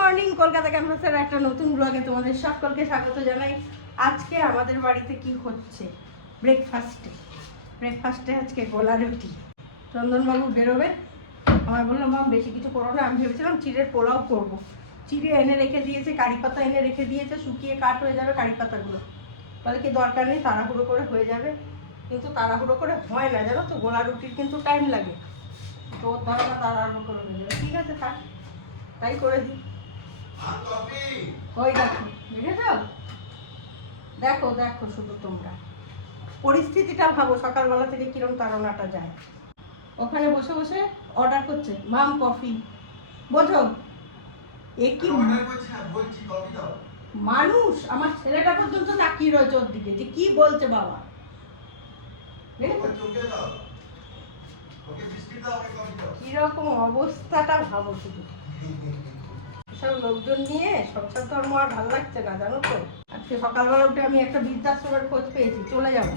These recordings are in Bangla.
মর্নিং, কলকাতা ক্যাম্পাসের একটা নতুন ব্লগে তোমাদের সকলকে স্বাগত জানাই। আজকে আমাদের বাড়িতে কি হচ্ছে ব্রেকফাস্টে আজকে গোলা রুটি। চন্দনবাবু বেরোবে, আমার বললাম মাম বেশি কিছু করো না। আমি ভেবেছিলাম চিড়ের পোলাও করবো। চিড়ে এনে রেখে দিয়েছে, কারি পাতা এনে রেখে দিয়েছে, শুকিয়ে কাট হয়ে যাবে কারি পাতাগুলো। তাহলে কি দরকার নেই, তাড়াহুড়ো করে হয়ে যাবে। কিন্তু তাড়াহুড়ো করে হয় না, জানো তো, গোলা রুটির কিন্তু টাইম লাগে। তো ওর ধারণা তাড়াহুড়ো করে হয়ে যাবে। ঠিক আছে, থাক, তাই করে দিই। ওই দেখো, দেখেছ? দেখো দেখো, শুধু তোমরা পরিস্থিতিটা ভাবো, সকালবেলা থেকে কিরম তাড়নাটা যায়। ওখানে বসে বসে অর্ডার করছে, মাম কফি। বোঝো এ কি মানুষ? আমার ছেলেটা পর্যন্ত তাকিয়ে রয়েছে ওর দিকে, যে কি বলছে বাবা। কিরকম অবস্থাটা ভাবো শুধু। সব লোকজন নিয়ে সংসার ধর্ম আর ভালো লাগছে না, জানো তো। আজকে সকালবেলা উঠে আমি একটা বৃদ্ধাশ্রমের খোঁজ পেয়েছি, চলে যাবো।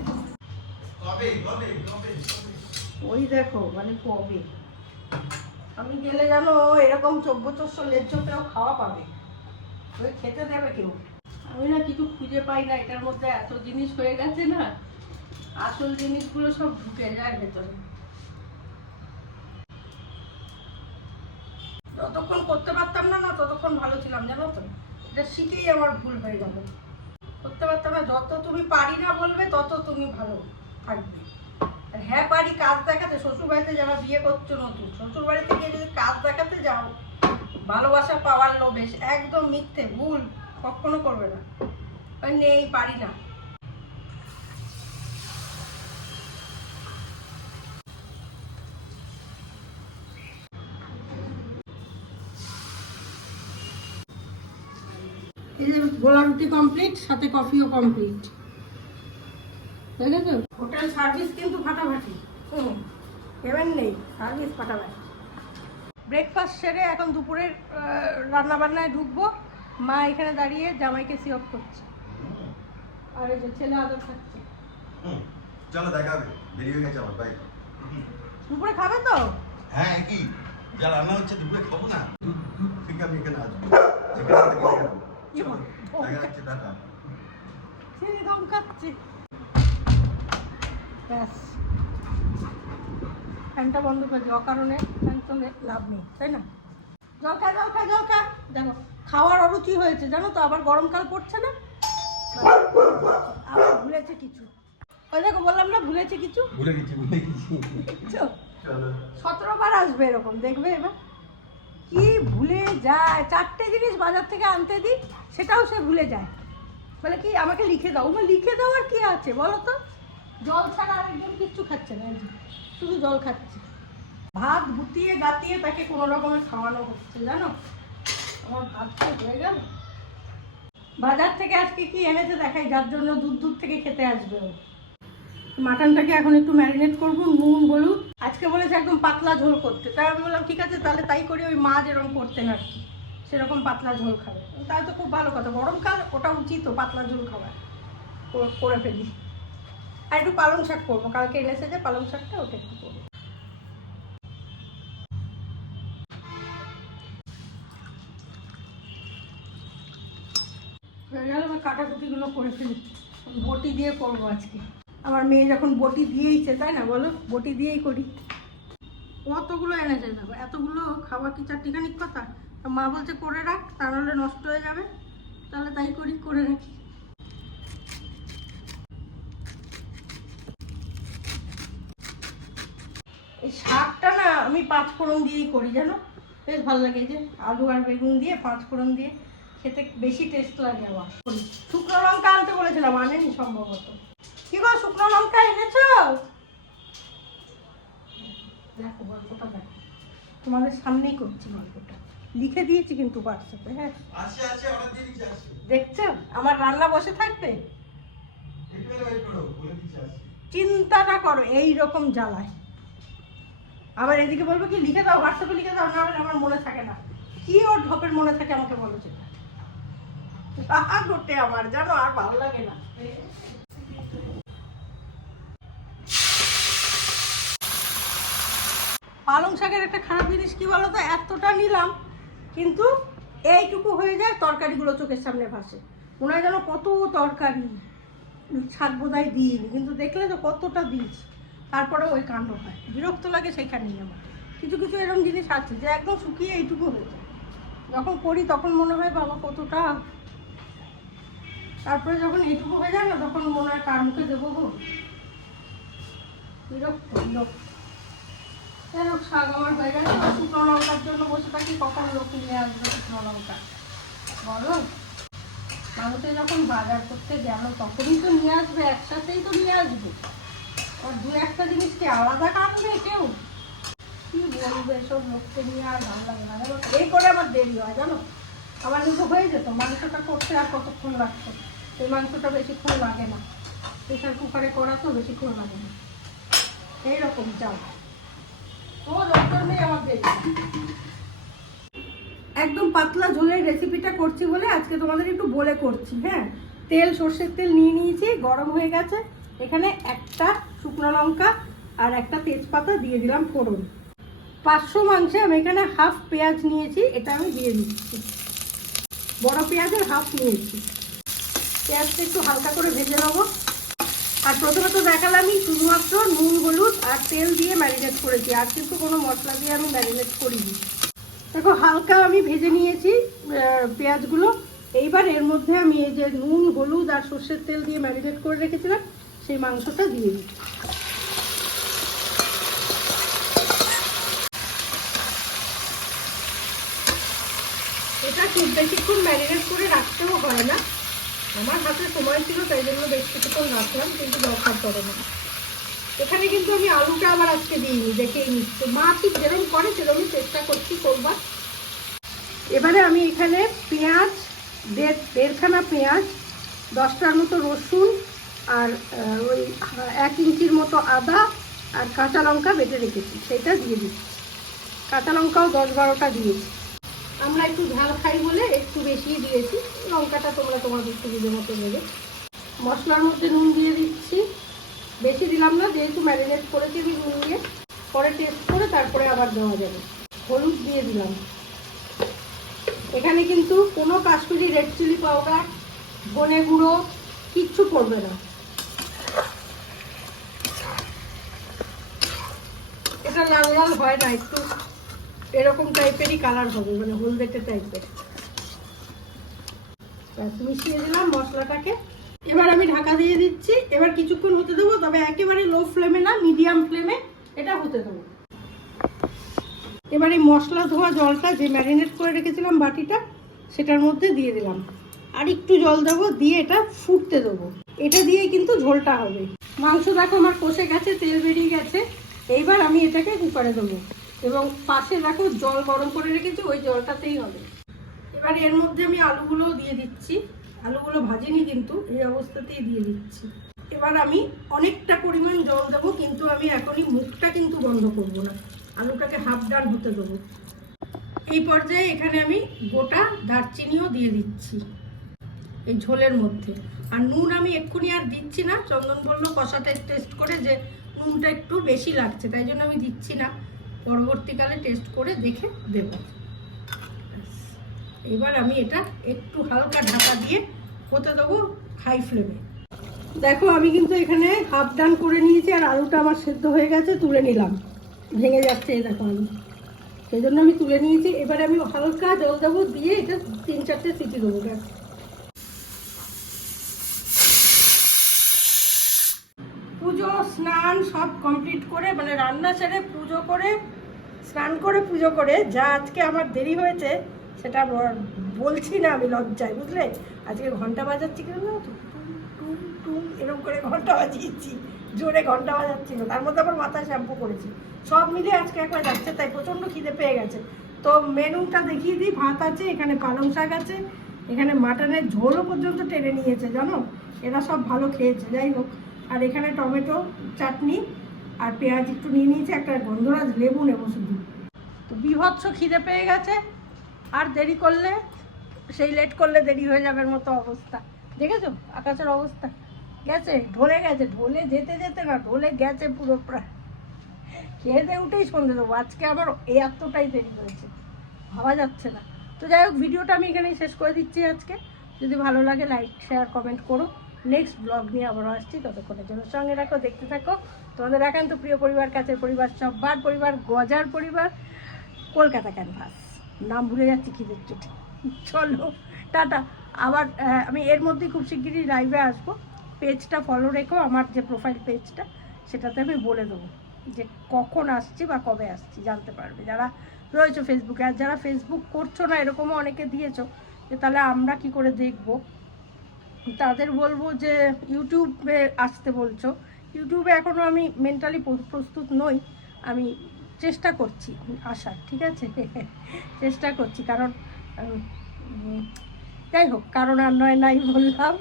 ওই দেখো, মানে কবে আমি গেলে জানো এরকম 2400 লেজ্জ কেউ খাওয়া পাবে, ওই খেতে দেবে কেউ। আমি না কিছু খুঁজে পাই না, এটার মধ্যে এত জিনিস হয়ে গেছে না, আসল জিনিসগুলো সব ঢুকে যায় ভেতরে। যতক্ষণ করতে পারতাম না ততক্ষণ ভালো ছিলাম, জানো তো। এটা শিখেই আমার ভুল হয়ে গেল, করতে পারতাম না। যত তুমি পারি না বলবে তত তুমি ভালো থাকবে। আর হ্যাঁ পারি কাজ দেখাতে, শ্বশুর বাড়িতে যারা বিয়ে করছো নতুন, শ্বশুর বাড়িতে গিয়ে যদি কাজ দেখাতে যাও ভালোবাসা পাওয়ার লোভে, একদম মিথ্যে, ভুল, কখনো করবে না। নেই, পারি না। এই যে গোলা রুটি কমপ্লিট, সাথে কফিও কমপ্লিট, ঠিক আছে। হোটেল সার্ভিস কিন্তু ফাটাফাটি, হেভেন নেই, সার্ভিস ফাটাফাটি। ব্রেকফাস্ট সেরে এখন দুপুরের রান্না বান্নায় ঢুকবো। মা এখানে দাঁড়িয়ে জামাইকে সি অফ করছে, আর এই যে ছেলে আদর খাচ্ছে। চলো দেখাবে, দেরি হয়ে গেছে আমার, বাই। দুপুরে খাবে তো? হ্যাঁ, কি যা রান্না হচ্ছে দুপুরে খাবো না। ঠিক আমি এখানে আসবো, যেখানে থেকে খাবো। চলো দেখা যাচ্ছে, টাটা। ছেলে ধমকাচ্ছে, ব্যাস। ফ্যানটা বন্ধ করে অকারণে ফ্যান চলে লাভ নেই, তাই না? জল খা, জল খা, জল খা। দেখো খাওয়ার অরুচি হয়েছে, জানো তো, আবার গরমকাল পড়ছে না, আবার ভুলেছে কিছু। ওই দেখো, বললাম না ভুলেছে কিছু, ভুলে গেছি। 17 বার আসবে এরকম, দেখবে এবার কি ভুলে যায়। 4টে জিনিস বাজার থেকে আনতে দিই, সেটাও সে ভুলে যায়। বলে কি আমাকে লিখে দাও। লিখে দেওয়ার কি আছে বলো তো? জল ছাড়া আরেকজন কিচ্ছু খাচ্ছে না, শুধু জল খাচ্ছে। ভাত গুটিয়ে গাতিয়ে তাকে কোনো রকমের খাওয়ানো হচ্ছে, জানো। আমার ভাত হয়ে গেল। বাজার থেকে আজকে কি এনেছে দেখাই, যার জন্য দূর থেকে খেতে আসবে ও। মাটনটাকে এখন একটু ম্যারিনেট করবো, নুন হলুদ। আজকে বলেছে একদম পাতলা ঝোল করতে, তাই আমি বললাম ঠিক আছে তাহলে তাই করি। ওই মা যেরকম করতেন আর কি, সেরকম পাতলা ঝোল খাবে, তাহলে তো খুব ভালো কথা। গরমকাল ওটা উচিত, পাতলা ঝোল খাবার করে ফেলি। আর একটু পালং শাক করবো, কালকে এনেছে যে পালং শাকটা, ওটা একটু করবো। হয়ে গেল, আমার কাটাকুটিগুলো করে ফেলি। বটি দিয়ে করবো আজকে। আমার মেয়ে যখন বটি দিয়েইছে, তাই না বলো, বটি দিয়েই করি। কতগুলো এনেছে দেখো, এতগুলো খাওয়া কি চারটিখানিক কথা। মা বলছে করে রাখ, তা নাহলে নষ্ট হয়ে যাবে, তাহলে তাই করি, করে রাখি। এই শাকটা না আমি 5 ফোড়ন দিয়েই করি, জানো, বেশ ভালো লাগে। এই যে আলু আর বেগুন দিয়ে 5 ফোড়ন দিয়ে খেতে বেশি টেস্ট লাগে আমার। শুকনো লঙ্কা আনতে বলেছিলাম, আনেনি সম্ভবত। কি গো, শুকনো লঙ্কা এনেছো? দেখো গল্পটা দেখো, তোমাদের সামনেই করছি গল্পটা, লিখে দিয়েছি কিন্তু হোয়াটসঅ্যাপে। হ্যাঁ দেখছো, আমার রান্না বসে থাকবে, চিন্তাটা করো এইরকম জ্বালায়। আবার এদিকে বলবো কি লিখে দাও, হোয়াটসঅ্যাপে লিখে দাও, না হলে আমার মনে থাকে না। কি ওর ঢপের মনে থাকে আমাকে বলো, সেটা করতে আমার, জানো, আর ভালো লাগে না। পালং শাকের একটা খারাপ জিনিস কি বলো তো, এতটা নিলাম কিন্তু এইটুকু হয়ে যায়, তরকারিগুলো চোখের সামনে ভাসে, মনে হয় যেন কত তরকারি, শাক বোধহয় দিইনি, কিন্তু দেখলে তো কতটা দিয়েছি, তারপরে ওই কাণ্ড হয়, বিরক্ত লাগে সেখানেই আমার। কিছু কিছু এরকম জিনিস আছে যে একদম শুকিয়ে এইটুকু হয়ে যায়, যখন করি তখন মনে হয় বাবা কতটা, তারপরে যখন এইটুকু হয়ে যায় না তখন মনে হয় কার মুখে দেবো গো, বিরক্ত বিরক্ত। যাই হোক, শাক আমার হয়ে গেছে, শুকনো লঙ্কার জন্য বসে থাকি, কখন লোক নিয়ে আসবে শুকনো লঙ্কা বলো। মানুষে যখন বাজার করতে গেল তখনই তো নিয়ে আসবে, একসাথেই তো নিয়ে আসবে, আর দু একটা জিনিসকে আলাদা কাটবে কেউ, কি বলবে এসব লোককে নিয়ে, আর ভালো লাগে না জানো। এই করে আমার দেরি হয় জানো, আমার কিন্তু হয়ে যেত মাংসটা করতে আর কতক্ষণ লাগতো, এই মাংসটা বেশিক্ষণ লাগে না, প্রেশার কুকারে করা তো বেশিক্ষণ লাগে না, এইরকম চাও ও দরকার নেই আমার দেরি। একদম পাতলা ঝোলের রেসিপিটা করছি বলে আজকে তোমাদের একটু বলে করছি। হ্যাঁ, তেল, সর্ষের তেল নিয়ে নিয়েছি, গরম হয়ে গেছে, এখানে একটা শুকনো লঙ্কা আর একটা তেজপাতা দিয়ে দিলাম ফোড়ন। 500 মাংসে আমি এখানে হাফ পেঁয়াজ নিয়েছি, এটা আমি দিয়ে দিচ্ছি, বড় পেঁয়াজের হাফ নিয়েছি। পেঁয়াজটা একটু হালকা করে ভেজে নেবো। আর প্রথমে তো দেখালামই শুধুমাত্র নুন, হলুদ আর তেল দিয়ে ম্যারিনেট করেছি, আর কিন্তু কোনো মশলা দিয়ে আমি ম্যারিনেট করিনি। দেখো হালকা আমি ভেজে নিয়েছি পেঁয়াজগুলো। এইবার এর মধ্যে আমি এই যে নুন, হলুদ আর সর্ষের তেল দিয়ে ম্যারিনেট করে রেখেছিলাম সেই মাংসটা দিয়ে দিই। এটা খুব বেশিক্ষণ ম্যারিনেট করে রাখতেও হয় না, আমার হাতে সময় ছিল তাই জন্য বেশ কিছুক্ষণ রাখলাম, কিন্তু দরকার পড়ে না। এখানে কিন্তু আমি আলুটা আবার আজকে দিইনি, দেখেই নিচ্ছি, মা ঠিক যেরকম করে সেরকমই চেষ্টা করছি করবার। এবারে আমি এখানে পেঁয়াজ, দেড়খানা পেঁয়াজ, 10টার মতো রসুন আর ওই 1 ইঞ্চির মতো আদা আর কাঁচা লঙ্কা বেটে রেখেছি, সেটা দিয়ে দিচ্ছি। কাঁচা লঙ্কাও 10-12টা দিয়েছি, আমরা একটু ঝাল খাই বলে একটু বেশি দিয়েছি, লঙ্কাটা তোমরা তোমাদের সুবিধে মতো দেবে। মশলার মধ্যে নুন দিয়ে দিচ্ছি, বেশি দিলাম না যেহেতু ম্যারিনেট করেছি আমি নুন দিয়ে, পরে টেস্ট করে তারপরে আবার দেওয়া যাবে। হলুদ দিয়ে দিলাম, এখানে কিন্তু কোনো কাশ্মীরি রেড চিলি পাউডার, ধনে গুঁড়ো কিচ্ছু করবে না, এটা লাল লাল হয় না, একটু এরকম টাইপেরই কালার হবে, মানে হলদেটে টাইপের। মিশিয়ে দিলাম মশলাটাকে, এবার আমি ঢাকা দিয়ে দিচ্ছি। এবার কিছুক্ষণ হতে দেবো, তবে একেবারে লো ফ্লেমে না, মিডিয়াম ফ্লেমে এটা হতে দেবো। এবার এই মশলা ধোয়া জলটা যে ম্যারিনেট করে রেখেছিলাম বাটিটা, সেটার মধ্যে দিয়ে দিলাম, আর একটু জল দেবো, দিয়ে এটা ফুটতে দেবো। এটা দিয়েই কিন্তু ঝোলটা হবে। মাংস দেখো আমার কষে গেছে, তেল বেরিয়ে গেছে, এইবার আমি এটাকে কুকারে দেবো, এবং পাশে দেখো জল গরম করে রেখেছি, ওই জলটাতেই হবে। এবার এর মধ্যে আমি আলুগুলো দিয়ে দিচ্ছি, আলুগুলো ভাজিনি কিন্তু এই অবস্থাতেই দিয়ে দিচ্ছি। এবার আমি অনেকটা পরিমাণ জল দেবো, কিন্তু আমি এখনই মুখটা কিন্তু বন্ধ করবো না, আলুটাকে হাফ ডান হতে দেবো। এই পর্যায়ে এখানে আমি গোটা দারচিনিও দিয়ে দিচ্ছি এই ঝোলের মধ্যে। আর নুন আমি এক্ষুনি আর দিচ্ছি না, চন্দন বললো কষাতে টেস্ট করে যে নুনটা একটু বেশি লাগছে, তাই জন্য আমি দিচ্ছি না, পরবর্তীকালে টেস্ট করে দেখে দেব। এবার আমি এটা একটু হালকা ঢাকা দিয়ে হতে দেবো হাই ফ্লেমে। দেখো আমি কিন্তু এখানে হাফ ডান করে নিয়েছি, আর আলুটা আমার সেদ্ধ হয়ে গেছে, তুলে নিলাম, ভেঙে যাচ্ছে এই দেখো আলু, সেই জন্য আমি তুলে নিয়েছি। এবারে আমি হালকা জল দেবো, দিয়ে এটা 3-4টে সিটি দেবো। পুজো স্নান সব কমপ্লিট করে, মানে রান্না সেরে পুজো করে, স্নান করে পুজো করে যা আজকে আমার দেরি হয়েছে সেটা বলছি না আমি লজ্জায়, বুঝলে। আজকে ঘন্টা বাজাচ্ছি কেন, টুম টুম এরকম করে ঘন্টা বাজিয়েছি, জোরে ঘন্টা বাজাচ্ছিল, তার মধ্যে আবার মাথায় শ্যাম্পু করেছি, সব মিলে আজকে একবার যাচ্ছে, তাই প্রচণ্ড খিদে পেয়ে গেছে। তো মেনুটা দেখিয়ে দিই, ভাত আছে, এখানে পালং শাক আছে, এখানে মাটনের ঝোলও পর্যন্ত টেনে নিয়েছে জানো, এরা সব ভালো খেয়েছে। যাই হোক, আর এখানে টমেটো চাটনি আর পেঁয়াজ একটু নিয়ে নিয়েছে, একটা গন্ধরাজ লেবু নেবো শুধু। তো বিভৎস খিদে পেয়ে গেছে, আর দেরি করলে, সেই লেট করলে দেরি হয়ে যাবে মতো অবস্থা। দেখেছো আকাশের অবস্থা, গেছে ঢলে গেছে, ঢলে যেতে যেতে না ঢলে গেছে পুরো প্রায়। খেয়ে দিয়ে উঠেই সন্ধে দেবো, আজকে আবার এতটাই দেরি হয়েছে, ভাবা যাচ্ছে না। তো তো যাই হোক, ভিডিওটা আমি এখানেই শেষ করে দিচ্ছি আজকে। যদি ভালো লাগে লাইক শেয়ার কমেন্ট করো। নেক্সট ব্লগ নিয়ে আবারও আসছি, ততক্ষণের জন্য সঙ্গে রাখো, দেখতে থাকো। তোমাদের একান্ত প্রিয় পরিবার, কাছের পরিবার, সব্বার পরিবার, গজার পরিবার, কলকাতা ক্যানভাস। নাম ভুলে যাচ্ছি খিদের চোটে। চলো টাটা। আবার আমি এর মধ্যেই খুব শিগগিরই লাইভে আসবো। পেজটা ফলো রেখো, আমার যে প্রোফাইল পেজটা, সেটাতে আমি বলে দেবো যে কখন আসছি বা কবে আসছি, জানতে পারবে যারা রয়েছে ফেসবুকে। আর যারা ফেসবুক করছো না, এরকমও অনেকে দিয়েছো যে তাহলে আমরা কি করে দেখবো, তাদের বলবো যে ইউটিউবে আসতে বলছো। ইউটিউবে এখনও আমি মেন্টালি প্রস্তুত নই, আমি চেষ্টা করছি আসার, ঠিক আছে? চেষ্টা করছি, কারণ যাই হোক, কারণ আর নয় নাই বললাম,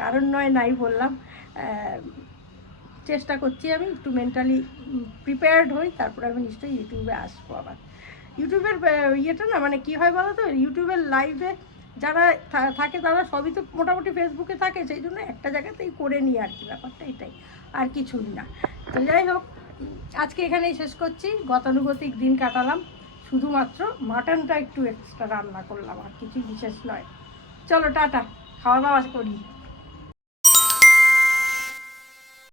কারণ নয় নাই বললাম। চেষ্টা করছি আমি একটু মেন্টালি প্রিপেয়ার্ড হই, তারপরে আমি নিশ্চয়ই ইউটিউবে আসবো আবার। ইউটিউবের ইয়েটা না, মানে কী হয় বলো তো, ইউটিউবের লাইভে যারা থাকে তারা সবই তো মোটামুটি ফেসবুকে থাকে, সেই জন্য একটা জায়গাতেই করে নিই আর কি, ব্যাপারটা এটাই, আর কিছুই না। তো যাই হোক, আজকে এখানেই শেষ করছি। গতানুগতিক দিন কাটালাম, শুধুমাত্র মাটনটা একটু এক্সট্রা রান্না করলাম, আর কিছুই বিশেষ নয়। চলো টাটা, খাওয়া দাওয়া করি।